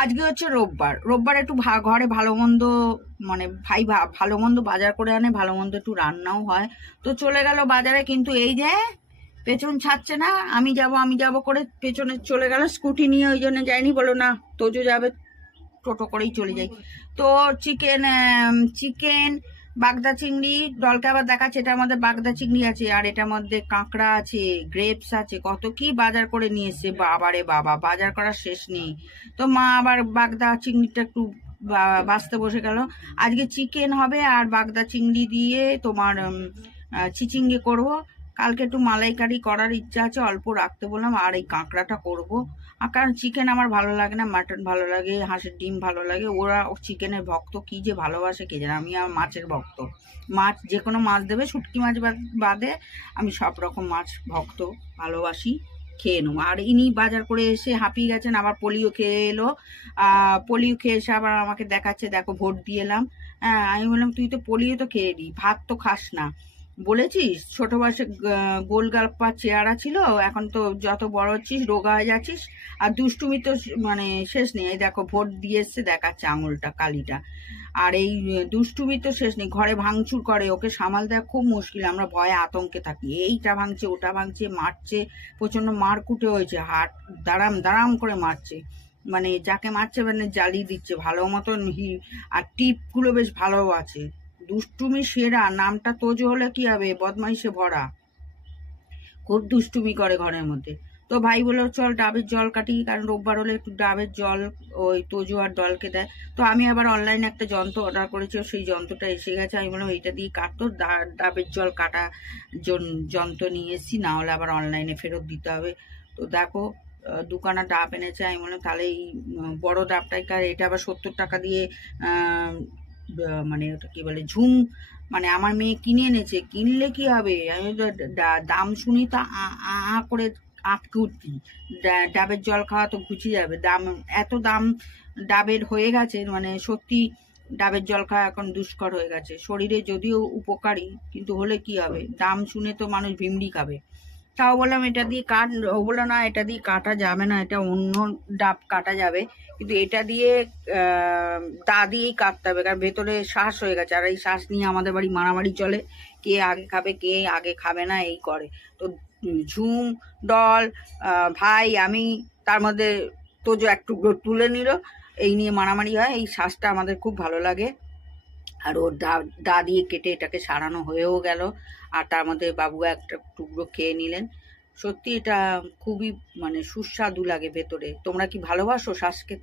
আজকে হচ্ছে রোববার। রোববার একটু ঘরে ভালো মন্দ, মানে ভাই ভালো মন্দ বাজার করে আনে, ভালো মন্দ একটু রান্নাও হয়। তো চলে গেল বাজারে, কিন্তু এই যে পেছন ছাড়ছে না, আমি যাব করে পেছনে চলে গেল স্কুটি নিয়ে। ওই জন্য যায়নি, বলো না তোজো যাবে, টোটো করেই চলে যাই। তো চিকেন চিকেন বাগদা চিংড়ি, ডলকে আবার দেখাচ্ছে এটা আমাদের বাগদা চিংড়ি আছে, আর এটার মধ্যে কাঁকড়া আছে, গ্রেপস আছে, কত কি বাজার করে নিয়ে এসছে। বাবারে বাবা, বাজার করার শেষ নেই। তো মা আবার বাগদা চিংড়িটা একটু বাছতে বসে গেল। আজকে চিকেন হবে আর বাগদা চিংড়ি দিয়ে তোমার চিচিঙ্গে করব। কালকে একটু মালাইকারি করার ইচ্ছা আছে, অল্প রাখতে বললাম, আর এই কাঁকড়াটা করব। আর কারণ চিকেন আমার ভালো লাগে না, মাটন ভালো লাগে, হাঁসের ডিম ভালো লাগে। ওরা চিকেনের ভক্ত, কি যে ভালোবাসে কে জানে। আমি আর মাছের ভক্ত, মাছ যে কোনো মাছ দেবে, শুটকি মাছ বাদে আমি সব রকম মাছ ভক্ত, ভালোবাসি, খেয়ে নেবো। আর ইনি বাজার করে এসে হাঁপিয়ে গেছেন, আবার পোলিও খেয়ে এলো। পোলিও খেয়ে এসে আবার আমাকে দেখাচ্ছে, দেখো ভোট দিয়ে এলাম। হ্যাঁ, আমি বললাম তুই তো পোলিও তো খেয়ে নি, ভাত তো খাস না, বলেছিস ছোট বয়সে গোলগাপ্পা চেহারা ছিল, এখন তো যত বড় হচ্ছিস রোগা হয়ে যাচ্ছিস। আর দুষ্টুমি তো মানে শেষ নেই। এই দেখো ভোট দিয়ে এসছে, দেখাচ্ছে আঙুলটা কালিটা। আর এই দুষ্টুমি তো শেষ নেই, ঘরে ভাঙচুর করে, ওকে সামাল দেওয়া খুব মুশকিল। আমরা ভয়ে আতঙ্কে থাকি, এইটা ভাঙছে ওটা ভাঙছে, মারছে, প্রচন্ড মারকুটে হয়েছে, হাট দাঁড়াম দাঁড়াম করে মারছে, মানে যাকে মারছে মানে জ্বালিয়ে দিচ্ছে ভালো মতন। আর টিপগুলো বেশ ভালো আছে। দুষ্টুমি সেরা, নামটা তোজো হলে কি হবে, বদমাইশে ভরা, খুব দুষ্টুমি করে ঘরের মধ্যে। তো ভাই বললো চল ডাবের জল কাটি, কারণ রোববার হলে একটু ডাবের জল ওই তোজো আর দলকে দেয়। তো আমি আবার অনলাইনে একটা যন্ত্র অর্ডার করেছি, সেই যন্ত্রটা এসে গেছে। আমি বললাম এইটা দিয়ে কাটতো, ডাবের জল কাটা যন্ত্র নিয়ে এসেছি, না হলে আবার অনলাইনে ফেরত দিতে হবে। তো দেখো দুখানা ডাব এনেছে। আমি বললাম তাহলে এই বড় ডাবটাই কার, এটা আবার 70 টাকা দিয়ে মানে ওটা কি বলে ঝুম, মানে আমার মেয়ে কিনে এনেছে। কিনলে কি হবে, আমি তো দাম শুনি তো করে আঁতকে উঠি। ডাবের জল খাওয়া তো ঘুচে যাবে, দাম এত দাম ডাবের হয়ে গেছে, মানে সত্যি ডাবের জল খাওয়া এখন দুষ্কর হয়ে গেছে। শরীরে যদিও উপকারী, কিন্তু হলে কি হবে, দাম শুনে তো মানুষ ভিমড়ি খাবে। তাও বললাম এটা দিয়ে কাট, ও বললো না এটা দিয়ে কাটা যাবে না, এটা অন্য ডাব কাটা যাবে, কিন্তু এটা দিয়ে দা দিয়েই কাটতে হবে, কারণ ভেতরে শ্বাস হয়ে গেছে। আর এই শ্বাস নিয়ে আমাদের বাড়ি মারামারি চলে, কে আগে খাবে কে আগে খাবে না, এই করে। তো ঝুম, ডল, ভাই, আমি, তার মধ্যে তোজো এক টুকরো তুলে নিল, এই নিয়ে মারামারি হয়। এই শ্বাসটা আমাদের খুব ভালো লাগে। আর ওর দা দিয়ে কেটে এটাকে সারানো হয়েও গেল। আর তার মধ্যে বাবু একটা টুকরো খেয়ে নিলেন। সত্যি এটা খুবই মানে সুস্বাদু লাগে ভেতরে। তোমরা কি ভালোবাসো শ্বাস খেতে?